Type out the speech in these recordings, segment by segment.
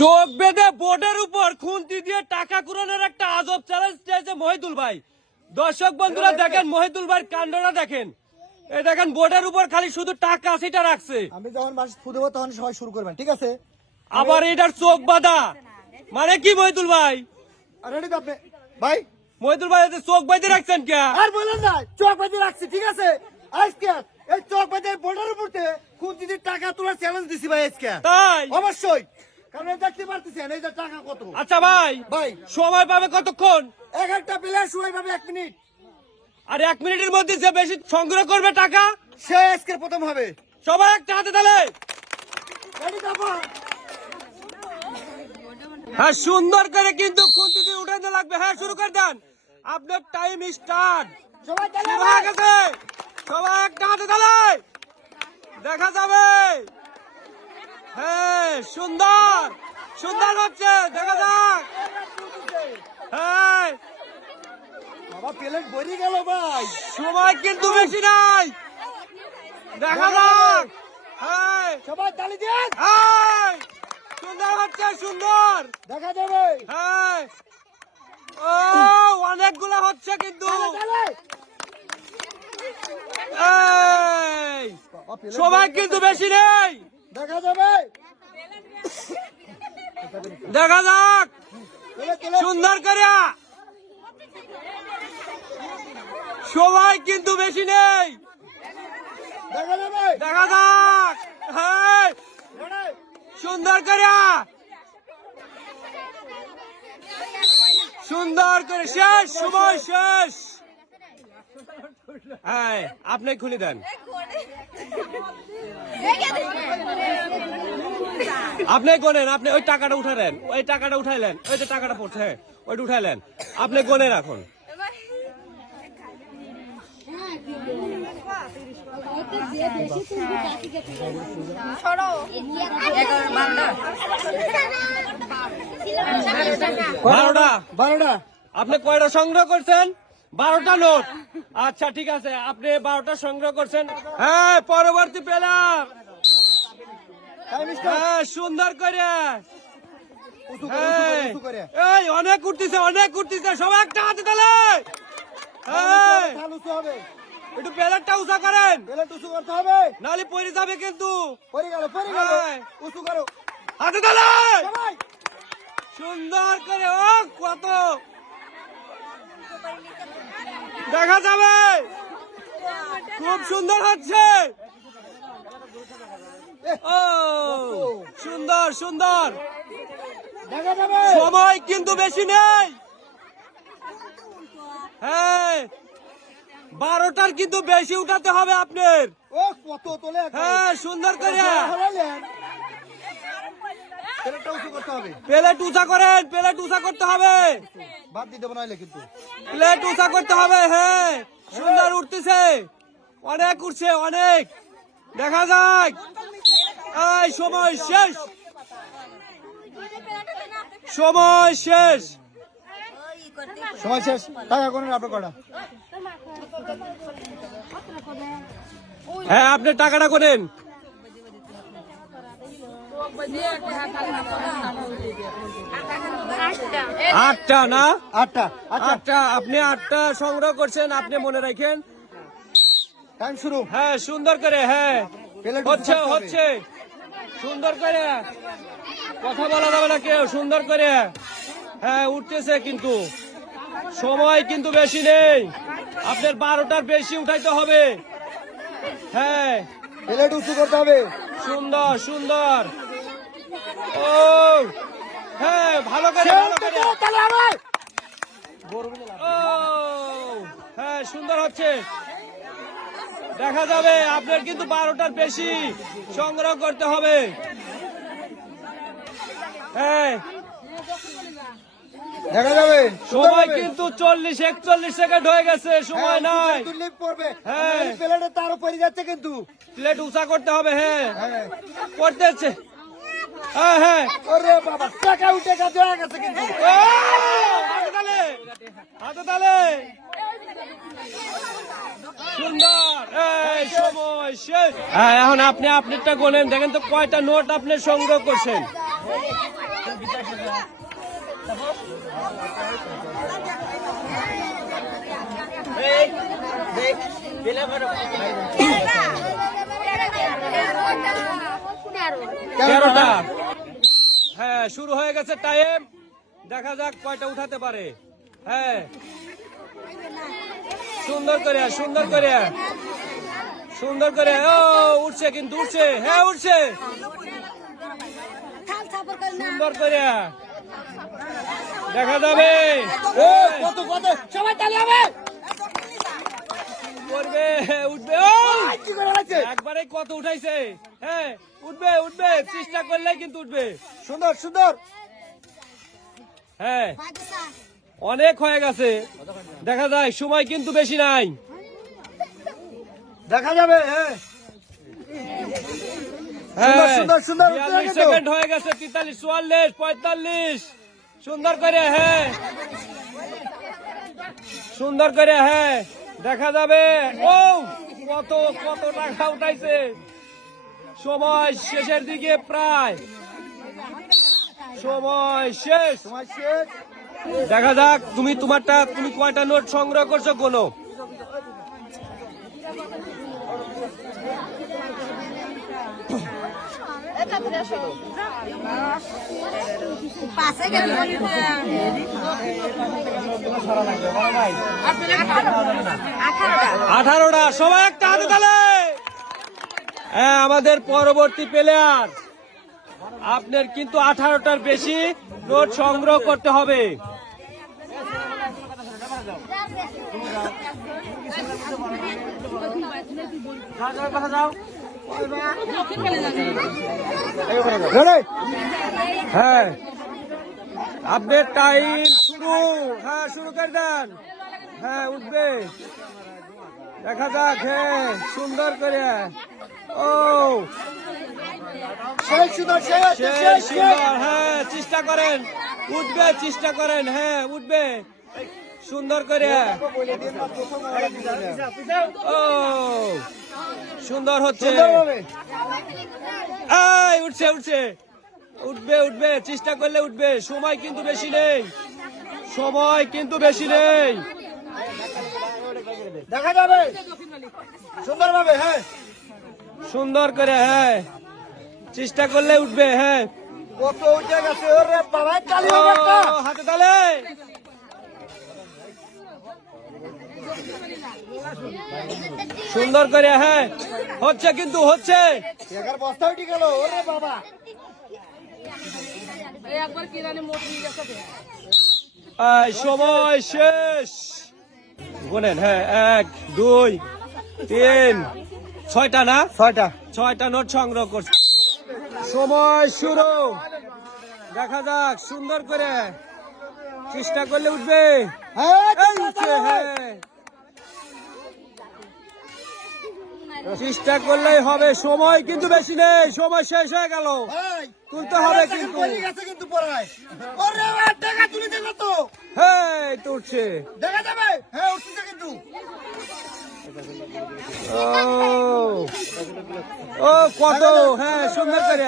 চোখ বেঁধে বোর্ডের উপর খুন্তি দিয়ে টাকা কুড়ানোর একটা আজব চ্যালেঞ্জ দিয়েছে মহিদুল ভাই। দর্শক বন্ধুরা দেখেন মহিদুল ভাইয়ের কাণ্ডটা দেখেন। এই দেখেন বোর্ডের উপর খালি শুধু টাকা সেটা রাখছে। আমি যখন মাস ফুদেব তখন সবাই শুরু করবেন ঠিক আছে? আবার এটার চোখ বাঁধা। মানে কি মহিদুল ভাই? রেডি তো আপনি? ভাই। মহিদুল ভাই চোখ বাঁধে রাখছেন কে? আর বলেন না চোখ বেঁধে রাখছি ঠিক আছে? আজকে এই চোখ বেঁধে বোর্ডের উপরতে খুব টাকা তোলার চ্যালেঞ্জ দিছি ভাই আজকে। তাই? অবশ্যই। কারণ দেখতে পারতেছেন এই যে টাকা কত? আচ্ছা ভাই ভাই। সময় পাবে কতক্ষণ? এক একটা প্লেয়ার সময় পাবে এক মিনিট। আর এক মিনিটের মধ্যে যে বেশি সংগ্রহ করবে টাকা সে আজকের প্রথম হবে। সবাই একটা হাতে তাহলে হ্যাঁ সুন্দর করে কিন্তু খুন্তি দিয়ে উঠাতে লাগবে। হ্যাঁ শুরু করে দেন। আপনার টাইম স্টার্ট সবাই সবাই একটা হাতে তাহলে দেখা যাবে। হ্যাঁ সুন্দর। সুন্দর হচ্ছে দেখা যাক। হ্যাঁ। বাবা প্লেট ভরে গেল ভাই। সময় কিন্তু বেশি নাই। দেখা যাক। হ্যাঁ। সবাই তালি দেন। হ্যাঁ। সুন্দর হচ্ছে সুন্দর। দেখা যাবে। হ্যাঁ। ও অনেকগুলো হচ্ছে কিন্তু। সময় কিন্তু বেশি নেই। দেখা যাবে। দেখা যাক। সুন্দর করে সময় কিন্তু বেশি নেই। দেখা যাক। হ্যাঁ সুন্দর করে সুন্দর করে শেষ সময় শেষ। হ্যাঁ আপনি খুলে দেন। আপনি গোনেন আপনি ওই টাকাটা উঠালেন ওই টাকাটা উঠাইলেন ওই যে টাকাটা পড়ছে হ্যাঁ, ওইটা উঠাইলেন। আপনি গোনে রাখুন বারোটা। বারোটা। আপনি কয়টা সংগ্রহ করছেন? বারোটা নোট। আচ্ছা ঠিক আছে। আপনি বারোটা সংগ্রহ করছেন। হ্যাঁ পরবর্তী পেলাম। হ্যাঁ সুন্দর করে। এই অনেক উঠতেছে অনেক উঠতেছে। সবাই একটা হাতে উঁচু একটু প্লেটটা উঁচা করেন। প্লেট উঁচু করতে হবে। নালে পড়ে যাবে কিন্তু। পরে গেল পরে গেল। উঁচু করো। হাতে তালে। সুন্দর করে ও কত। দেখা যাবে। খুব সুন্দর হচ্ছে। ও সুন্দর সুন্দর। সময় কিন্তু বেশি নেই। হ্যাঁ বারোটার কিন্তু বেশি উঠাতে হবে আপনার। হ্যাঁ সুন্দর করে প্লেটটা উঁচু করতে হবে। প্লেট উঁচা করেন প্লেট উঁচা করতে হবে। বাদ দিতে বানাইলে কিন্তু। প্লেট উঁচা করতে হবে হ্যাঁ। সুন্দর উঠতেছে। অনেক উঠছে অনেক। দেখা যাক। এই সময় শেষ। সময় শেষ। সময় শেষ। টাকা কোন আপনার কটা? হ্যাঁ আপনি টাকাটা করেন আটটা। না? আটটা। আচ্ছা। আটটা। আপনি আটটা সংগ্রহ করছেন আপনি মনে রাখেন? টাইম শুরু। হ্যাঁ সুন্দর করে হ্যাঁ। হচ্ছে হচ্ছে। সুন্দর করে। কথা বলা যাবে না কেউ সুন্দর করে। হ্যাঁ উঠতেছে কিন্তু। সময় কিন্তু বেশি নেই। আপনার বারোটার বেশি উঠাইতে হবে। হ্যাঁ। প্লেট উঁচু করতে হবে। সুন্দর সুন্দর। ও হ্যাঁ ভালো করে ভালো করে। ও হ্যাঁ সুন্দর হচ্ছে। দেখা যাবে আপনার কিন্তু বারোটার বেশি সংগ্রহ করতে হবে। হ্যাঁ। দেখা যাবে সময় কিন্তু চল্লিশ একচল্লিশ সেকেন্ড হয়ে গেছে সময় নাই। পড়বে হ্যাঁ। প্লেটে তার উপরে যাচ্ছে কিন্তু। প্লেট উঁচা করতে হবে হ্যাঁ। হ্যাঁ। করতেছে হ্যাঁ হ্যাঁ। ওরে বাবা টাকা উঠে গেছে গেছে কিন্তু। হাতে তালে হাতে তালে। সুন্দর। এই সময় শেষ। হ্যাঁ এখন আপনি আপনারটা গোনেন। দেখেন তো কয়টা নোট আপনি সংগ্রহ করছেন। তেরোটা। হ্যাঁ শুরু হয়ে গেছে টাইম দেখা যাক কয়টা উঠাতে পারে। হ্যাঁ। সুন্দর করে সুন্দর করে সুন্দর করে ও উঠছে কিন্তু উঠছে। হ্যাঁ উঠছে। সুন্দর করে দেখা যাবে। কত কত? সবাই তালি হবে। উঠবে একবারে কত উঠাইছে? হ্যাঁ উঠবে উঠবে চেষ্টা করলে কিন্তু উঠবে। সুন্দর সুন্দর। হ্যাঁ অনেক হয়ে গেছে। দেখা যায় সময় কিন্তু বেশি নাই। দেখা যাবে হ্যাঁ। হ্যাঁ সুন্দর, সুন্দর, উঠতে বিয়াল্লিশ সেকেন্ড হয়ে গেছে তেতাল্লিশ চুয়াল্লিশ পঁয়তাল্লিশ। সুন্দর করে হ্যাঁ। সুন্দর করে হ্যাঁ। দেখা যাবে। ও, কত কত টাকা উঠাইছে। সময় শেষের দিকে প্রায়। সময় শেষ। দেখা যাক, তুমি তোমারটা, তুমি কয়টা নোট সংগ্রহ করছ কোনো আঠারোটা, সবাই একটা হাতে তালে। হ্যাঁ আমাদের পরবর্তী প্লেয়ার আপনার কিন্তু আঠারোটার বেশি নোট সংগ্রহ করতে হবে। রেডি হ্যাঁ। আপনার টাইম শুরু। হ্যাঁ শুরু করে দেন। হ্যাঁ উঠবে। দেখা যাক হ্যাঁ সুন্দর করে। ও। হ্যাঁ চেষ্টা করেন। উঠবে চেষ্টা করেন হ্যাঁ উঠবে। সুন্দর করে। ও। সুন্দর হচ্ছে। এই উঠছে উঠছে। উঠবে উঠবে চেষ্টা করলে উঠবে। সময় কিন্তু বেশি নেই। সময় কিন্তু বেশি নেই। দেখা যাবে। সুন্দরভাবে হ্যাঁ। সুন্দর করে হ্যাঁ। চেষ্টা করলে উঠবে হ্যাঁ। কত উঠে গেছে হাতে তালে। সুন্দর করে হ্যাঁ। হচ্ছে কিন্তু হচ্ছে। এগার বস্তা গেল ওরে বাবা। সময় শেষ। গুনেন হ্যাঁ এক দুই তিন ছয়টা না? ছয়টা। ছয়টা নোট সংগ্রহ করছে। সময় শুরু। দেখা যাক সুন্দর করে চেষ্টা করলে উঠবে। হ্যাঁ। চেষ্টা করলেই হবে। সময় কিন্তু বেশি নেই। সময় শেষ হয়ে গেল। তুলতে হবে কিন্তু। হ্যাঁ উঠছে দেখা যাবে? হ্যাঁ উঠছে কিন্তু। ও ও কত? হ্যাঁ সুন্দর করে।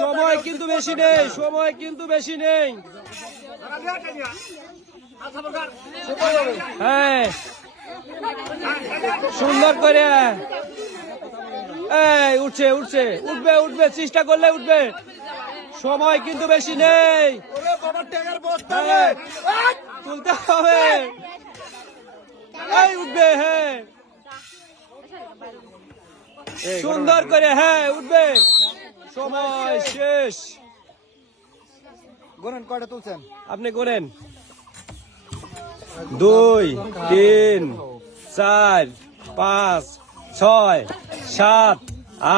সময় কিন্তু বেশি নেই সময় কিন্তু বেশি নেই। হ্যাঁ। সুন্দর করে। এই উঠছে উঠছে। উঠবে উঠবে চেষ্টা করলে উঠবে। সময় কিন্তু বেশি নেই। হ্যাঁ। তুলতে হবে। এই উঠবে হ্যাঁ। সুন্দর করে হ্যাঁ উঠবে। সময় শেষ। গোনেন কয়টা তুলছেন? আপনি করেন দুই তিন চার পাঁচ ছয় সাত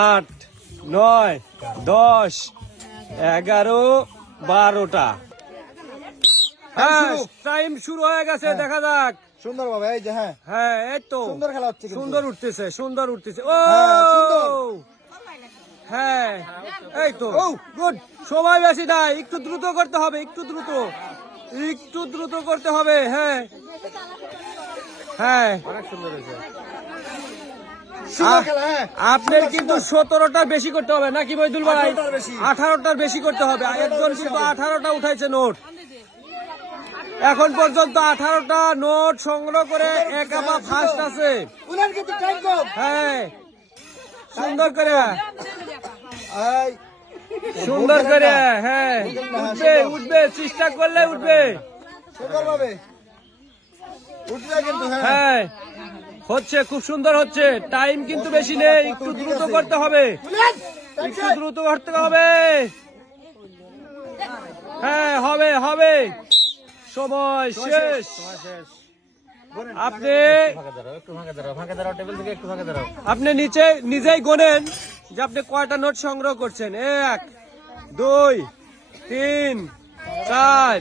আট নয় দশ এগারো বারোটা। হ্যাঁ টাইম শুরু হয়ে গেছে দেখা যাক। সুন্দর বাবা এই যে হ্যাঁ। হ্যাঁ এই তো। সুন্দর খেলা হচ্ছে সুন্দর উঠতেছে সুন্দর উঠতেছে। ও! হ্যাঁ। হ্যাঁ এই তো। ও গুড সময় বেশি নাই একটু দ্রুত করতে হবে একটু দ্রুত। একটু দ্রুত করতে হবে হ্যাঁ। হ্যাঁ। অনেক সুন্দর হয়েছে হ্যাঁ। আপনার কিন্তু। সতেরোটার বেশি করতে হবে নাকি মইদুল ভাই? 18টার বেশি। আঠারোটার বেশি করতে হবে। একজন কিন্তু আঠারোটা উঠাইছে নোট। এখন পর্যন্ত আঠারোটা নোট সংগ্রহ করে একামা ফার্স্ট আছে। হ্যাঁ। সুন্দর করে। সুন্দর করে হ্যাঁ উঠবে উঠবে চেষ্টা করলে উঠবে। হ্যাঁ। হ্যাঁ হচ্ছে খুব সুন্দর হচ্ছে। টাইম কিন্তু বেশি নেই একটু দ্রুত করতে হবে। একটু দ্রুত করতে হবে। হ্যাঁ হবে হবে। সময় শেষ। আপনি আপনি নিচে নিজেই গোনেন। যে আপনি কয়টা নোট সংগ্রহ করছেন? এক, দুই, তিন, চার,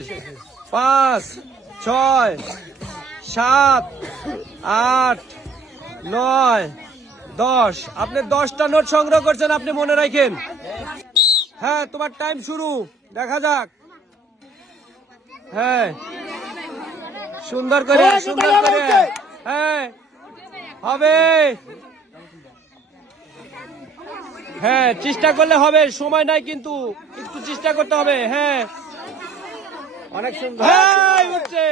পাঁচ, ছয়, সাত, আট, নয়, দশ। আপনি দশটা নোট সংগ্রহ করছেন, আপনি মনে রাখেন। হ্যাঁ তোমার টাইম শুরু। দেখা যাক। হ্যাঁ। সুন্দর করে সুন্দর করে। হ্যাঁ। হবে। হ্যাঁ চেষ্টা করলে হবে সময় নাই কিন্তু একটু চেষ্টা করতে হবে হ্যাঁ। অনেক সুন্দর। হ্যাঁ উঠছে।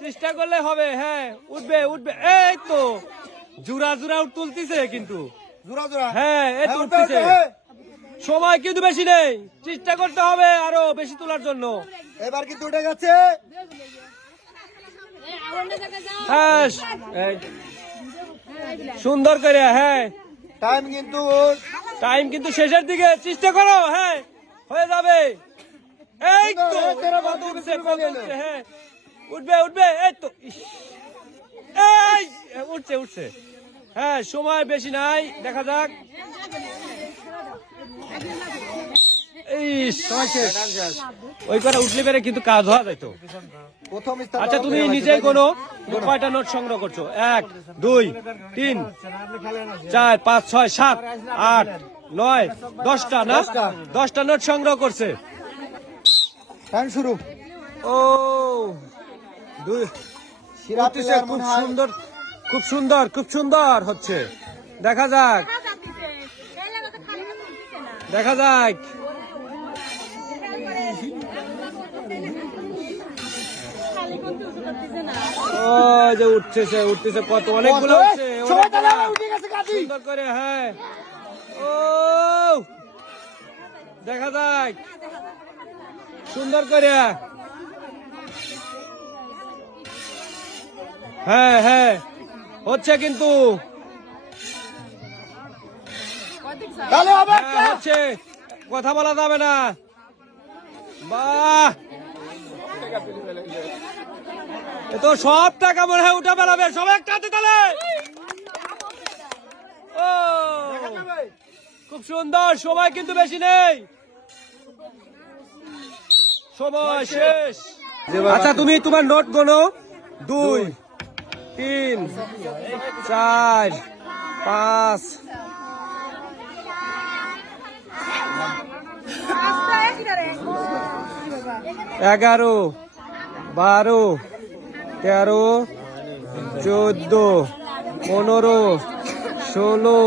চেষ্টা করলে হবে হ্যাঁ উঠবে উঠবে। এই তো জুরা জুরা তুলতিছে কিন্তু। জোড়া জোড়া। হ্যাঁ এই তো হ্যাঁ, উঠতেছে হ্যাঁ। সময় কিন্তু বেশি নেই চেষ্টা করতে হবে আরও বেশি তোলার জন্য। এবার কিন্তু উঠে গেছে। হ্যাঁ সুন্দর করে হ্যাঁ। টাইম কিন্তু টাইম কিন্তু শেষের দিকে চেষ্টা করো হ্যাঁ হয়ে যাবে। এই তো কত উঠছে, হ্যাঁ উঠবে উঠবে এই তো এই উঠছে উঠছে। হ্যাঁ সময় বেশি নাই দেখা যাক। ওই করে উঠলে পেরে কিন্তু কাজ হওয়া যাইতো। প্রথম আচ্ছা তুমি নিজেই কোনো কয়টা নোট সংগ্রহ করছ? এক দুই তিন চার পাঁচ ছয় সাত আট নয় দশটা না? দশটা। নোট সংগ্রহ করছে। শুরু। ও দুই খুব সুন্দর খুব সুন্দর খুব সুন্দর হচ্ছে। দেখা যাক। দেখা যাক। যে উঠতেছে উঠতেছে কত? অনেকগুলো? উঠছে। সুন্দর করে হ্যাঁ। ও! দেখা যাক। সুন্দর করে। হ্যাঁ হ্যাঁ। হচ্ছে কিন্তু। হ্যাঁ, হচ্ছে। কথা বলা যাবে না। বাহ! তো সব টাকা মনে হয় উঠে বেড়াবে সব একটা তাহলে। ও, খুব সুন্দর, সময় কিন্তু বেশি নেই। সময় শেষ। আচ্ছা তুমি তোমার নোট গোনো। দুই, তিন, চার, পাঁচ। এগারো, বারো তেরো, চোদ্দ, পনেরো, ষোলো,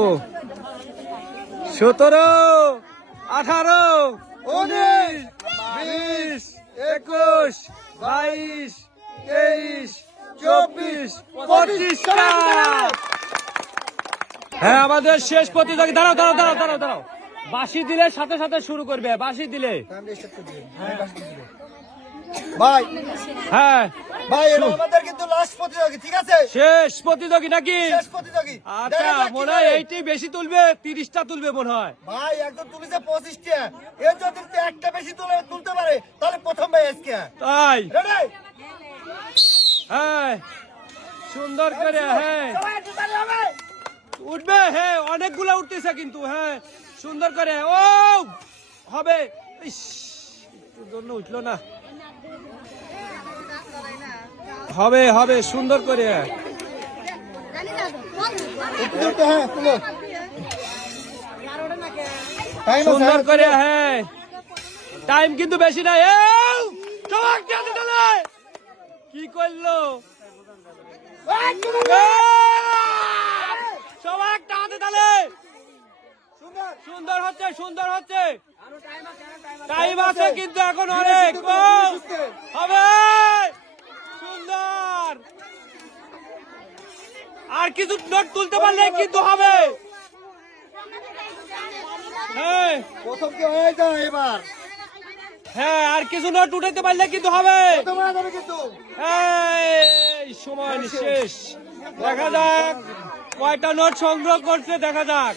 সতেরো, আঠারো, উনিশ, বিশ, একুশ, বাইশ, তেইশ, চব্বিশ পঁচিশটা হ্যাঁ আমাদের শেষ প্রতিযোগী। দাঁড়াও দাঁড়াও দাঁড়াও দাঁড়াও দাঁড়াও। বাসি দিলে সাথে সাথে শুরু করবে বাসি দিলে। ভাই। হ্যাঁ। ভাই আমাদের কিন্তু লাস্ট প্রতিযোগী ঠিক আছে? শেষ প্রতিযোগী নাকি? শেষ প্রতিযোগী। আচ্ছা মনে হয়। এইটি বেশি তুলবে তিরিশটা তুলবে মনে হয়। ভাই একদম তুলেছে পঁচিশটা। এর যদি একটা বেশি তুলে তুলতে পারে তাহলে প্রথম ভাই আজকে। তাই? হ্যাঁ। সুন্দর করে হ্যাঁ। উঠবে হ্যাঁ অনেকগুলো উঠতেছে কিন্তু হ্যাঁ। সুন্দর করে ও! হবে। জন্য উঠল না। হবে হবে, সুন্দর করে। সুন্দর করে হ্যাঁ। টাইম কিন্তু বেশি নাই। কি করল? সুন্দর হচ্ছে সুন্দর হচ্ছে। টাইম আছে কিন্তু এখন অনেক। হবে! সুন্দর আর কিছু নোট তুলতে পারলে কিন্তু হবে। হ্যাঁ। প্রথম কি হয়ে যায় এবার? হ্যাঁ আর কিছু নোট উঠাতে পারলে কিন্তু হবে। সময় শেষ। দেখা যাক কয়টা নোট সংগ্রহ করছে দেখা যাক।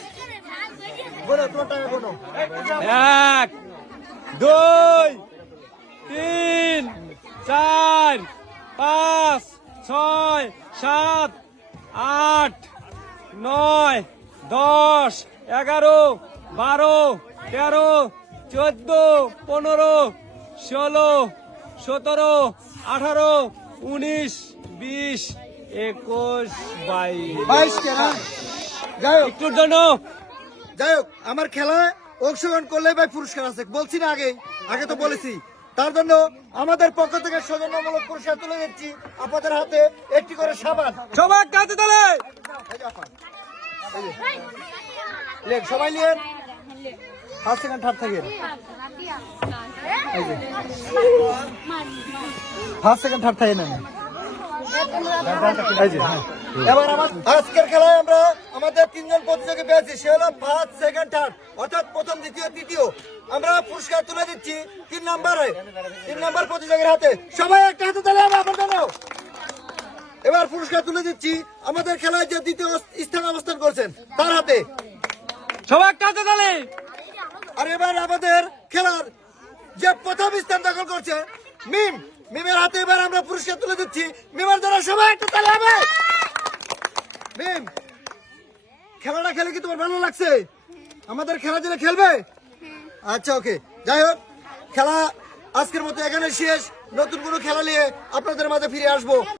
এক দুই তিন চার পাঁচ ছয় সাত আট নয় দশ এগারো বারো তেরো চোদ্দ পনেরো ষোলো সতেরো আঠারো উনিশ বিশ একুশ বাইশ। বাইশ কেনা যাই হোক। একটুর জন্য। যাই হোক আমার খেলায় অংশগ্রহণ করলে ভাই পুরস্কার আছে। বলছি না আগে আগে তো বলেছি। তার জন্য আমাদের পক্ষ থেকে সৌজন্যমূলক পুরস্কার তুলে দিচ্ছি আপনাদের হাতে একটি করে সাবান সবাই কাজে। লেন, সবাই নিয়ে ফার্স্ট সেকেন্ড থার্ড থেকে ফার্স্ট সেকেন্ড থার্ড থাকে হ্যাঁ। এবার আমার আজকের খেলায় আমরা আমাদের তিনজন প্রতিযোগী পেয়েছি, সে হলো ফার্স্ট সেকেন্ড থার্ড অর্থাৎ প্রথম, দ্বিতীয়, তৃতীয়। আমরা পুরস্কার তুলে দিচ্ছি তিন নম্বরে, তিন নম্বর প্রতিযোগীর হাতে। সবাই একটা হাতে তাহলে হবে আপনার জন্য। এবার পুরস্কার তুলে দিচ্ছি আমাদের খেলায় যে দ্বিতীয় স্থান অবস্থান করছেন, তার হাতে। সবাই একটা হাতে তাহলে আর এবার আমাদের খেলার যে প্রথম স্থান দখল করছে, মিম। মিমের হাতে এবার আমরা পুরস্কার তুলে দিচ্ছি। মেমের দ্বারা সবাই একটা তালে হবে। মিম, খেলাটা খেলে কি তোমার ভালো লাগছে? আমাদের খেলা দিলে খেলবে? আচ্ছা ওকে যাই হোক, খেলা আজকের মতো এখানে শেষ। নতুন কোনো খেলা নিয়ে আপনাদের মাঝে ফিরে আসব।